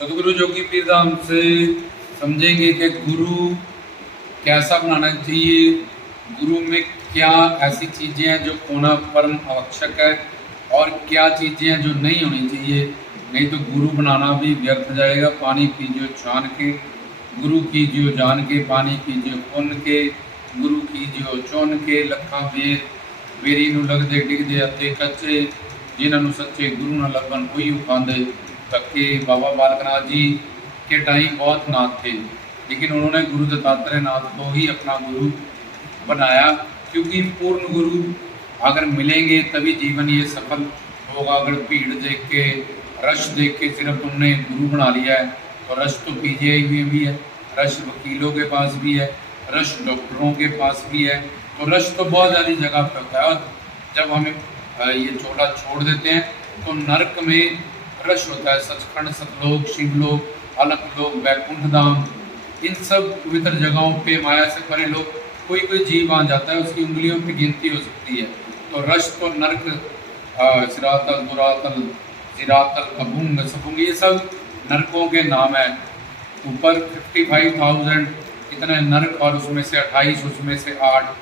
सदगुरु जोगी पीर धाम से समझेंगे कि गुरु कैसा बनाना चाहिए, गुरु में क्या ऐसी चीज़ें हैं जो होना परम आवश्यक है और क्या चीज़ें हैं जो नहीं होनी चाहिए। नहीं तो गुरु बनाना भी व्यर्थ जाएगा। पानी पीजियो छान के, गुरु कीजियो जान के, पानी पीजियो पुन के, गुरु कीजियो चुन के, लखा वेर वेरी नूं लगदे डिगदे अते कच्चे, जिन्हां नूं सच्चे गुरु न लभन कोई उखांदे धक्के। बाबा बालक नाथ जी के टाइम बहुत नाथ थे, लेकिन उन्होंने गुरु दत्तात्रेय नाथ को ही अपना गुरु बनाया, क्योंकि पूर्ण गुरु अगर मिलेंगे तभी जीवन ये सफल होगा। अगर भीड़ देख के, रश देख के सिर्फ उन्होंने गुरु बना लिया है, और रश तो पीजीआई में भी है, रश वकीलों के पास भी है, रश डॉक्टरों के पास भी है, तो रश तो बहुत सारी जगह पर होता है। और जब हमें ये चोला छोड़ देते हैं तो नरक में रश होता है। सचखंड, सतलोक, शिवलोक, अलकलोक, वैकुंठ धाम, इन सब पवित्र जगहों पे माया से परे लोग कोई कोई जीव आ जाता है, उसकी उंगलियों की गिनती हो सकती है। तो रश तो नरक, सिरातल, दुरातल, जिरातल, कबुंग, सबुंग, ये सब नरकों के नाम है। ऊपर 55,000 इतने नरक, और उसमें से 28, उसमें से 8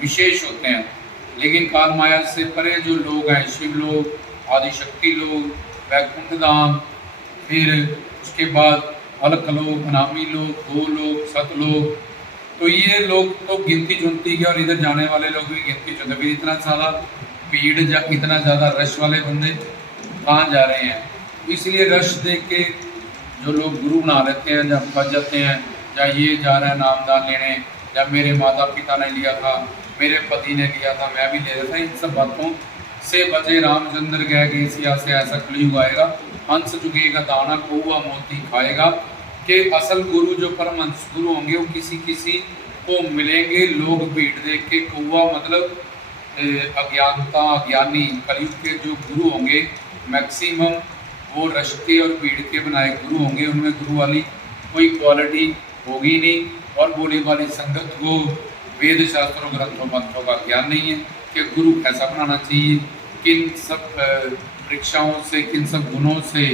विशेष होते हैं। लेकिन काल माया से परे जो लोग हैं, शिव लोग, आदिशक्ति लोग, वैकुंठ धाम, फिर उसके बाद अलकलोक, अनामी लोग, गोलोक, सतलोक, तो ये लोग तो गिनती चुनती के, और इधर जाने वाले लोग भी गिनती चुनते। फिर इतना ज़्यादा भीड़, इतना ज़्यादा रश वाले बंदे कहाँ जा रहे हैं। तो इसलिए रश देख के जो लोग गुरु बना लेते हैं, जब फंस जाते हैं, या ये जा रहा है नामदान लेने, जब मेरे माता पिता ने लिया था, मेरे पति ने लिया था, मैं भी ले रहा था, इन सब बातों से बचे। रामचंद्र कह गए सिया से ऐसा कलयुग आएगा, हंस चुकेगा दाना कौआ मोती खाएगा, कि असल गुरु जो परमहंस गुरु होंगे वो किसी किसी को मिलेंगे। लोग भीड़ देख के, कौआ मतलब अज्ञानता, अज्ञानी, कलयुग के जो गुरु होंगे मैक्सिमम वो रश के और भीड़ के बनाए गुरु होंगे। उनमें गुरु वाली कोई क्वालिटी होगी नहीं, और बोली वाली संगत को वेद शास्त्रों, ग्रंथों, मंत्रों का ज्ञान नहीं है कि गुरु कैसा बनाना चाहिए, किन सब परीक्षाओं से, किन सब गुणों से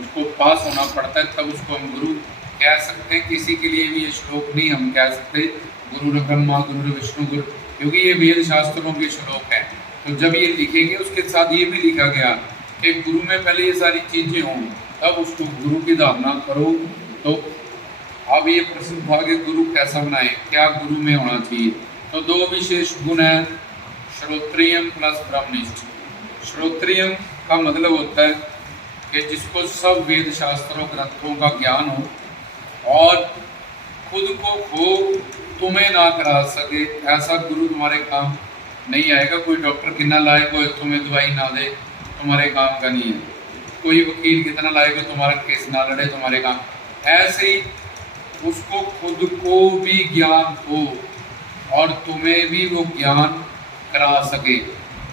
उसको पास होना पड़ता है, तब उसको हम गुरु कह सकते हैं। किसी के लिए भी ये श्लोक नहीं हम कह सकते गुरु ब्रह्मा, गुरु विष्णु, गुरु, क्योंकि ये वेद शास्त्रों के श्लोक हैं। तो जब ये लिखेंगे उसके साथ ये भी लिखा गया कि गुरु में पहले ये सारी चीज़ें हों, तब उसको गुरु की धारणा करो। तो अब ये प्रश्न था कि गुरु कैसा बनाए, क्या गुरु में होना चाहिए। तो 2 विशेष गुण हैं, श्रोत्रियम प्लस ब्रह्मनिष्ठ। श्रोत्रियम का मतलब होता है कि जिसको सब वेद शास्त्रों, ग्रंथों का ज्ञान हो, और खुद को खो तुम्हें ना करा सके, ऐसा गुरु तुम्हारे काम नहीं आएगा। कोई डॉक्टर कितना लायक हो, तुम्हें दवाई ना दे, तुम्हारे काम का नहीं है। कोई वकील कितना लायक हो, तुम्हारा केस ना लड़े, तुम्हारे काम। ऐसे ही उसको खुद को भी ज्ञान हो और तुम्हें भी वो ज्ञान करा सके,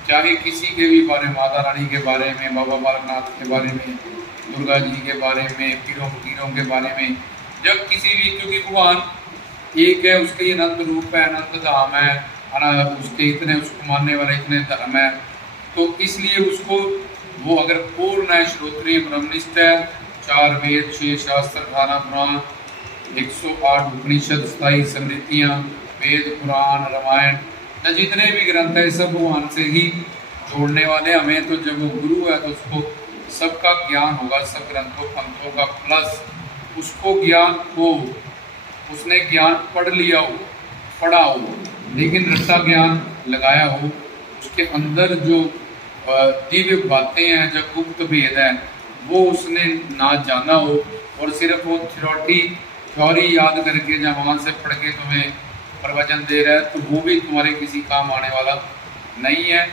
चाहे किसी के भी बारे में, माता रानी के बारे में, बाबा बालकनाथ के बारे में, दुर्गा जी के बारे में, पीरों फकीरों के बारे में, जब किसी भी, क्योंकि भगवान एक है, उसके अनंत रूप है, अनंत धाम है, उसके इतने, उसको मानने वाले इतने धर्म है। तो इसलिए उसको वो अगर पूर्ण है, श्रोत्रिय, ब्रह्मनिष्ठ है, 4 वेद, 6 शास्त्र, 18 पुराण, 108 उपनिषद, 27 स्मृतियाँ, वेद, पुराण, रामायण, जितने भी ग्रंथ है सब भगवान से ही जोड़ने वाले हमें। तो जब वो गुरु है तो उसको सबका ज्ञान होगा, सब ग्रंथों, पंथों का, प्लस उसको ज्ञान हो, उसने ज्ञान पढ़ लिया हो, पढ़ा हो, लेकिन रट्टा ज्ञान लगाया हो, उसके अंदर जो दिव्य बातें हैं, जो गुप्त भेद है, वो उसने ना जाना हो, और सिर्फ वो थ्योरी याद करके जब वहाँ से पढ़ के तुम्हें प्रवचन दे रहा है, तो वो भी तुम्हारे किसी काम आने वाला नहीं है।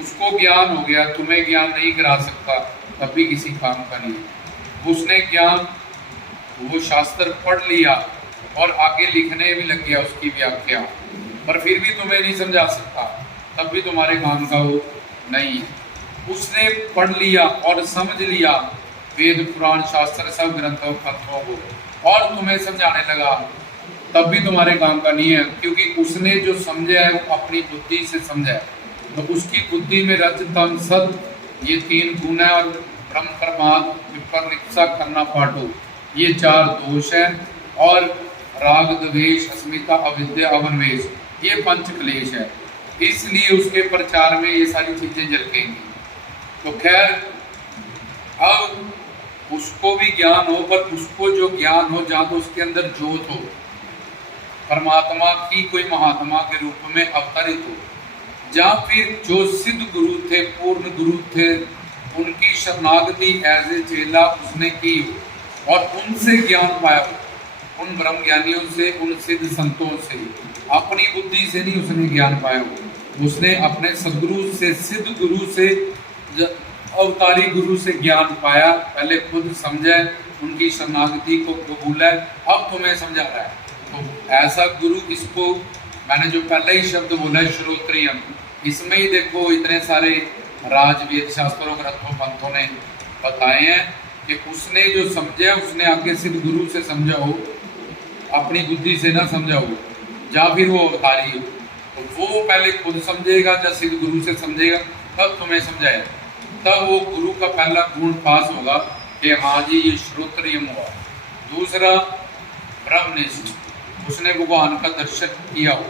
उसको ज्ञान हो गया, तुम्हें ज्ञान नहीं करा सकता, तब भी किसी काम का नहीं है। उसने ज्ञान, वो शास्त्र पढ़ लिया और आगे लिखने भी लग गया उसकी व्याख्या, पर फिर भी तुम्हें नहीं समझा सकता, तब भी तुम्हारे काम का वो नहीं है। उसने पढ़ लिया और समझ लिया वेद, पुराण, शास्त्र, सब ग्रंथों, पंथों को, और तुम्हें समझाने लगा, तब भी तुम्हारे काम का नहीं है, क्योंकि उसने जो समझा है वो अपनी बुद्धि से समझा है। तो उसकी बुद्धि में रज, तम, सत, ये 3 गुण है, और ब्रह्म, परमात्मा, परनिप्सा करना पाटो, ये 4 दोष हैं। और राग द्वेष अस्मिता अविद्या अवन्वेष, ये 5 क्लेश है। इसलिए उसके प्रचार में ये सारी चीजें झलकेंगी। तो खैर अब उसको भी ज्ञान हो, पर उसको जो ज्ञान हो जहाँ तो उसके अंदर ज्योत हो, परमात्मा की कोई महात्मा के रूप में अवतरित हो, या फिर जो सिद्ध गुरु थे, पूर्ण गुरु थे, उनकी शरणागति एज ए चेला उसने की हो और उनसे ज्ञान पाया हो, उन ब्रह्म ज्ञानियों से, उन सिद्ध संतों से, अपनी बुद्धि से नहीं उसने ज्ञान पाया हो, उसने अपने सदगुरु से, सिद्ध गुरु से, अवतारी गुरु से ज्ञान पाया। पहले खुद समझे, उनकी शरणागति को कबूला, अब तुम्हें समझा रहा है। तो ऐसा गुरु, इसको मैंने जो पहले ही शब्द बोला है श्रोत्रियम, इसमें ही देखो इतने सारे राजवेद शास्त्रों ग्रंथों पंथों ने बताए हैं कि उसने जो समझा उसने आगे सिद्ध गुरु से समझा हो, अपनी बुद्धि से ना समझा हो, या फिर वो अवतारी हो। तो वो पहले खुद समझेगा, जब सिद्ध गुरु से समझेगा तब तुम्हें समझाए, तब वो गुरु का पहला गुण पास होगा कि हाँ जी ये श्रोत्रियम हुआ। दूसरा ब्रह्मनिष्ठ, उसने भगवान का दर्शन किया हो,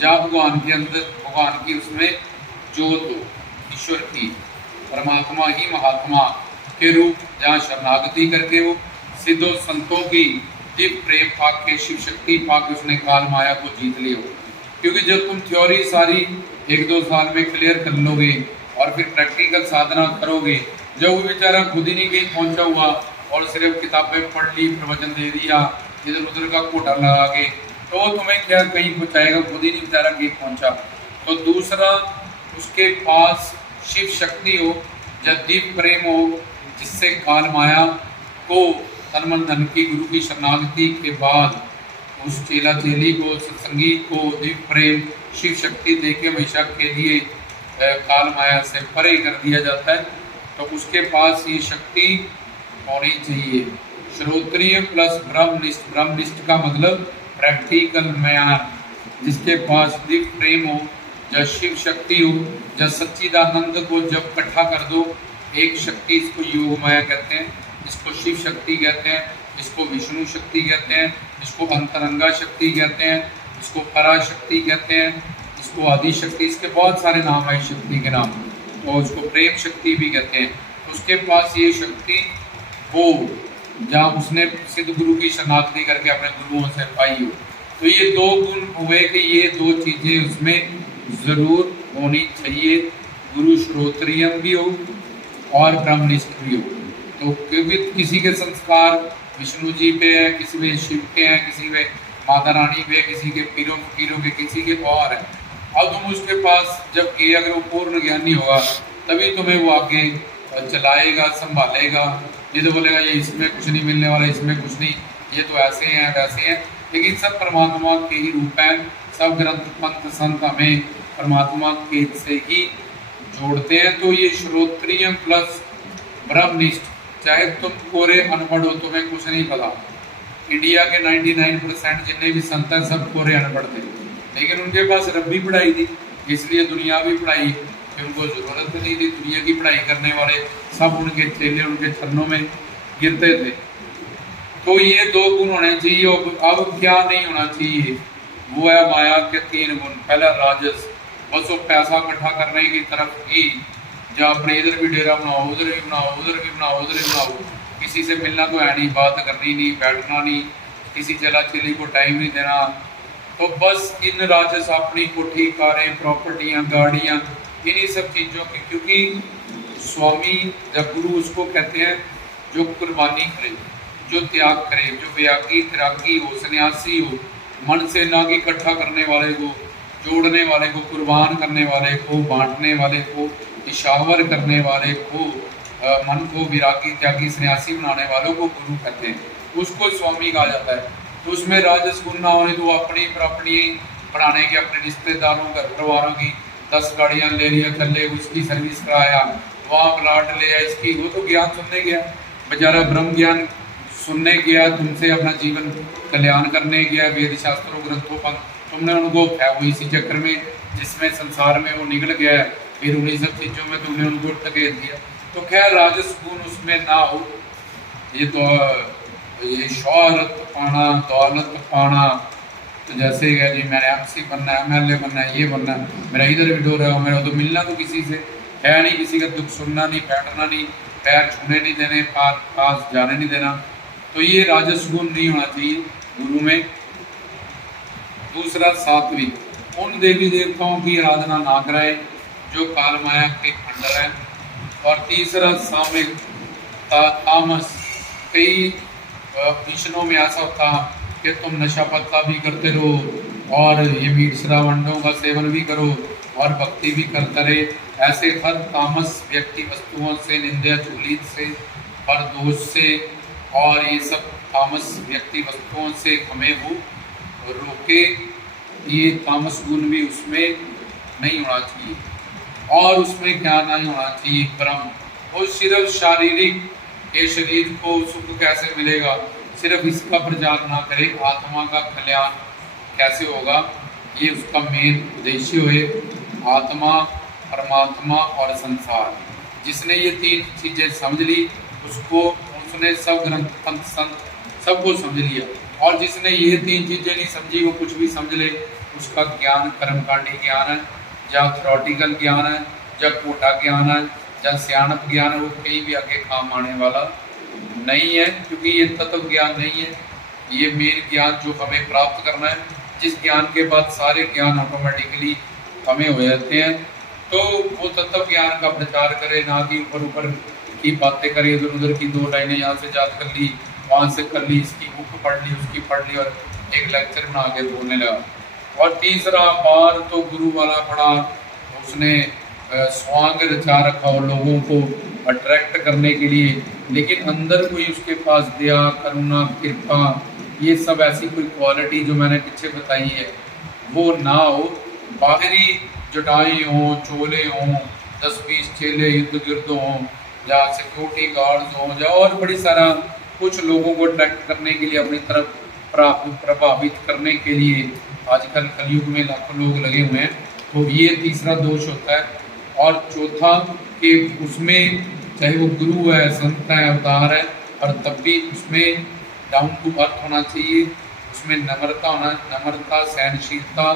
जहाँ भगवान के अंदर, भगवान की उसमें ज्योत हो, ईश्वर की, परमात्मा ही महात्मा के रूप, जहाँ शरणागति करके वो सिद्धों संतों की दिव्य प्रेम पाक के, शिव शक्ति पाक उसने काल माया को जीत लिया हो। क्योंकि जब तुम थ्योरी सारी 1-2 साल में क्लियर कर लोगे और फिर प्रैक्टिकल साधना करोगे, जब वो बेचारा खुद ही नहीं कहीं पहुंचा हुआ और सिर्फ किताबें पढ़ ली, प्रवचन दे दिया, इधर उधर का कोटा लगा के, तो तुम्हें क्या कहीं पहुंचाएगा, खुद ही नहीं बेचारा कहीं पहुंचा। तो दूसरा, उसके पास शिव शक्ति हो, जब दिव्य प्रेम हो, जिससे काल माया को तन मन धन की गुरु की शरणागति के बाद उस चेला चेली को, सत्संगी को दिव्य प्रेम शिव शक्ति देके हमेशा के लिए काल माया से परे कर दिया जाता है। तो उसके पास ये शक्ति होनी चाहिए। श्रोत्रिय प्लस ब्रह्मनिष्ठ, ब्रह्मनिष्ठ का मतलब प्रैक्टिकल ज्ञान, जिसके पास दिव्य प्रेम हो, जब शिव शक्ति हो, जब सच्चिदानंद को जब इकट्ठा कर दो एक शक्ति, इसको योग माया कहते हैं, इसको शिव शक्ति कहते हैं, इसको विष्णु शक्ति कहते हैं, इसको अंतरंगा शक्ति कहते हैं, इसको पराशक्ति कहते हैं, इसको आदि शक्ति, इसके बहुत सारे नाम है शक्ति के नाम, और उसको प्रेम शक्ति भी कहते हैं। तो उसके पास ये शक्ति हो, जहाँ उसने सिद्ध गुरु की शरणागति करके अपने गुरुओं से पाई हो। तो ये 2 गुण हुए कि ये 2 चीजें उसमें जरूर होनी चाहिए, गुरु श्रोत्रियम भी हो और ब्रह्मनिष्ठ भी हो। तो क्योंकि किसी के संस्कार विष्णु जी पे है, किसी में शिव के हैं, किसी में माता रानी पे, किसी के पीरों फकीरों के, किसी के और है। अब तुम उसके पास जब गए, अगर वो पूर्ण ज्ञानी होगा तभी तुम्हें वो आगे चलाएगा, संभालेगा। ये तो बोलेगा ये इसमें कुछ नहीं मिलने वाला, इसमें कुछ नहीं, ये तो ऐसे हैं वैसे हैं, लेकिन सब परमात्मा के ही रूप हैं। सब ग्रंथ पंथ संत हमें परमात्मा के से ही जोड़ते हैं। तो ये श्रोत्रियम प्लस ब्रह्मनिष्ठ, चाहे तुम कोरे अनपढ़ हो, तुम्हें कुछ नहीं पता। इंडिया के 99% जितने भी संत हैं सब कोरे अनपढ़ थे, लेकिन उनके पास रब्बी पढ़ाई थी, इसलिए दुनियावी पढ़ाई कि उनको जरूरत नहीं थी। दुनिया की पढ़ाई करने वाले सब उनके चेले, उनके चरणों में गिरते थे। तो ये 2 गुण होने चाहिए। अब क्या नहीं होना चाहिए, वो है माया के 3 गुण। पहला राजस, बस वो पैसा इकट्ठा करने की तरफ ही, जहाँ अपने इधर भी डेरा बनाओ, उधर भी बनाओ, उधर भी बनाओ, उधर भी बनाओ, किसी से मिलना तो है नहीं, बात करनी नहीं, बैठना नहीं, किसी चला चली को टाइम नहीं देना। तो बस इन राजस, अपनी कोठी, कारें, प्रॉपर्टियां, गाड़ियां, इन्हीं सब चीज़ों की, क्योंकि स्वामी जब गुरु उसको कहते हैं जो कुर्बानी करे, जो त्याग करे, जो व्यागी त्यागी हो, सन्यासी हो, मन से ना कि इकट्ठा करने वाले को, जोड़ने वाले को, कुर्बान करने वाले को, बांटने वाले को, इशावर करने वाले को, मन को विरागी त्यागी सन्यासी बनाने वालों को गुरु कहते हैं, उसको स्वामी कहा जाता है। तो उसमें राजस गुण ना होने तो अपनी प्रॉपर्टी बढ़ाने के, अपने रिश्तेदारों, घर परिवारों की 10 गाड़ियाँ ले लिया, कर ले, उसकी सर्विस कराया, वहाँ प्लाट ले आया, इसकी, वो तो ज्ञान सुनने गया बेचारा, ब्रह्म ज्ञान सुनने गया, तुमसे अपना जीवन कल्याण करने गया, वेद शास्त्रों ग्रंथों पर तुमने उनको वो इसी चक्कर में जिसमें संसार में वो निकल गया है, फिर उन्हीं सब चीज़ों में तुमने उनको धकेल दिया। तो खैर राजस गुण उसमें ना हो, ये तो ये शोहरत पाना, दौलत पाना, तो जैसे है जी मैंने एमसी बनना है, एमएलए बनना है, ये बनना है, मेरा इधर भी डोर है, मेरा तो मिलना तो किसी से है नहीं, किसी का दुख सुनना नहीं, बैठना नहीं, पैर छूने नहीं देने, पास जाने नहीं देना। तो ये राजस गुण नहीं होना चाहिए गुरु में। दूसरा सात्विक, उन देवी देवताओं की आराधना ना कराए जो काल माया के अंडर है। और तीसरा सामिक तामस, कई मिशनों में ऐसा होता कि तुम नशा पत्ता भी करते रहो और ये मीट शराब अंडों का सेवन भी करो और भक्ति भी करते रहे। ऐसे हर तामस व्यक्ति वस्तुओं से, निंदा चुगली से और दोष से और ये सब तामस व्यक्ति वस्तुओं से हमें वो रोके। ये तामस गुण भी उसमें नहीं होना चाहिए। और उसमें क्या नहीं होना चाहिए, ब्रह्म। वो सिर्फ शारीरिक के शरीर को सुख कैसे मिलेगा, सिर्फ इसका प्रचार ना करे, आत्मा का कल्याण कैसे होगा, ये उसका मेन उद्देश्य हुए। आत्मा, परमात्मा और संसार, जिसने ये तीन चीजें समझ ली उसको, उसने सब ग्रंथ पंथ संत सबको समझ लिया। और जिसने ये तीन चीजें नहीं समझी वो कुछ भी समझ ले, उसका ज्ञान कर्मकांडी ज्ञान है, या थ्योरेटिकल ज्ञान है, या कोटा ज्ञान है, या सियाणप ज्ञान है, वो कहीं भी आगे काम आने वाला नहीं है। क्योंकि ये तत्व ज्ञान नहीं है, ये मेन ज्ञान जो हमें प्राप्त करना है, जिस ज्ञान के बाद सारे ज्ञान ऑटोमेटिकली हमें हो जाते हैं। तो वो तत्व ज्ञान का प्रचार करे, ना कि ऊपर ऊपर की बातें करे, इधर उधर की दो लाइनें यहाँ से याद कर ली, वहाँ से कर ली, इसकी बुक पढ़ ली, उसकी पढ़ ली और एक लेक्चर बना के बोलने लगा। और तीसरा बार तो गुरु वाला बड़ा उसने स्वांग रचा रखा और लोगों को अट्रैक्ट करने के लिए, लेकिन अंदर कोई उसके पास दया, करुणा, कृपा, ये सब ऐसी कोई क्वालिटी जो मैंने पीछे बताई है वो ना हो। बाहरी जटाएं हों, चोले हों, 10-20 चेले युद्ध गिर्द हों, या सिक्योरिटी गार्ड्स हों, या और बड़ी सारा कुछ लोगों को अट्रैक्ट करने के लिए, अपनी तरफ प्रभावित करने के लिए आजकल कलयुग में लाखों लोग लगे हुए हैं। तो ये तीसरा दोष होता है। और चौथा कि उसमें चाहे वो गुरु है, संत है, अवतार है, और तब भी उसमें डाउन टू अर्थ होना चाहिए, उसमें नम्रता होना, नम्रता, सहनशीलता,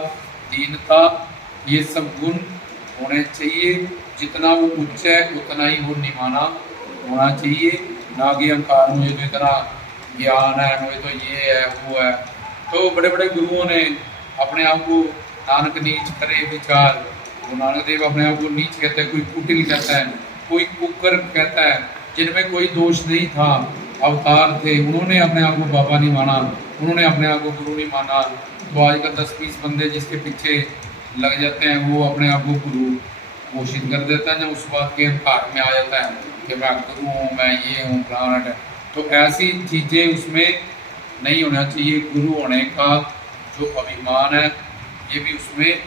दीनता, ये सब गुण होने चाहिए। जितना वो उच्च है उतना ही वो निमाना होना चाहिए, ना कि अहंकार मुझे तो इतना ज्ञान है, मुझे तो ये है वो है। तो बड़े बड़े गुरुओं ने अपने आप को नानक नीच करे विचार, वो नानक देव अपने आप को नीच कहते हैं, कोई कुटिल कहता है, कोई कुकर कहता है, जिनमें कोई दोष नहीं था, अवतार थे, उन्होंने अपने आप को बाबा नहीं माना, उन्होंने अपने आप को गुरु नहीं माना। तो आजकल 10-20 बंदे जिसके पीछे लग जाते हैं वो अपने आप को गुरु घोषित कर देता है, जब उस बात के अहंकार में आ जाता है कि मैं गुरु हूँ, मैं ये हूँ, प्लानट है। तो ऐसी चीज़ें उसमें नहीं होना चाहिए। गुरु होने का जो अभिमान है ये भी उसमें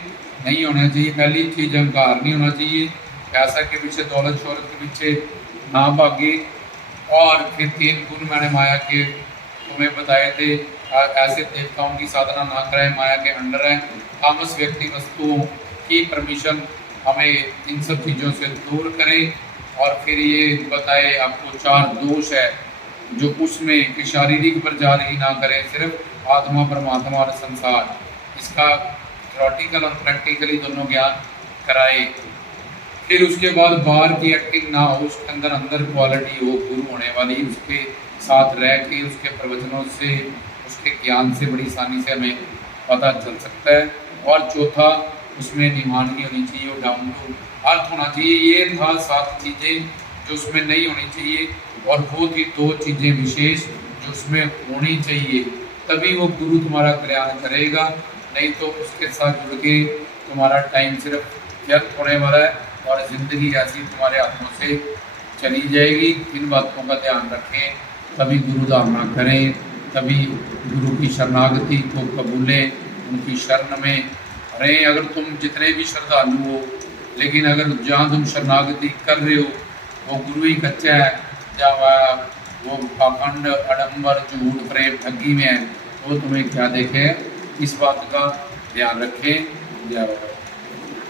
नहीं होना चाहिए। पहली चीज़ अहंकार नहीं होना चाहिए, पैसा के पीछे, दौलत शोहरत के पीछे ना भागे। और फिर 3 गुण मैंने माया के तुम्हें बताए थे, ऐसे देवताओं की साधना ना करें, माया के अंडर है। तामस व्यक्ति वस्तुओं की परमिशन हमें इन सब चीज़ों से दूर करें। और फिर ये बताए आपको 4 दोष है जो उसमें कि शारीरिक प्रचार ही ना करें, सिर्फ आत्मा, परमात्मा और संसार, इसका थ्योरेटिकल और प्रैक्टिकली दोनों ज्ञान कराए। फिर उसके बाद बाहर की एक्टिंग ना हो, उसके अंदर अंदर क्वालिटी हो गुरु होने वाली, उसके साथ रह के उसके प्रवचनों से, उसके ज्ञान से बड़ी आसानी से हमें पता चल सकता है। और चौथा उसमें निमानगी होनी चाहिए, वो डाउन टू अर्थ होना चाहिए। ये था 7 चीज़ें जो उसमें नहीं होनी चाहिए, और वो थी 2 चीज़ें विशेष जो उसमें होनी चाहिए, तभी वो गुरु तुम्हारा कल्याण करेगा। नहीं तो उसके साथ जुड़ के तुम्हारा टाइम सिर्फ व्यर्थ होने वाला है और ज़िंदगी ऐसी तुम्हारे हाथों से चली जाएगी। इन बातों का ध्यान रखें, तभी गुरु धारणा करें, तभी गुरु की शरणागति को कबूलें, उनकी शरण में रहें। अगर तुम जितने भी श्रद्धालु हो, लेकिन अगर जहाँ तुम शरणागति कर रहे हो वो गुरु ही कच्चा है, या वो पाखंड, आडंबर, झूठ, प्रेम, ठगी में है, वो तुम्हें क्या देखे, इस बात का ध्यान रखें। जय बाबा।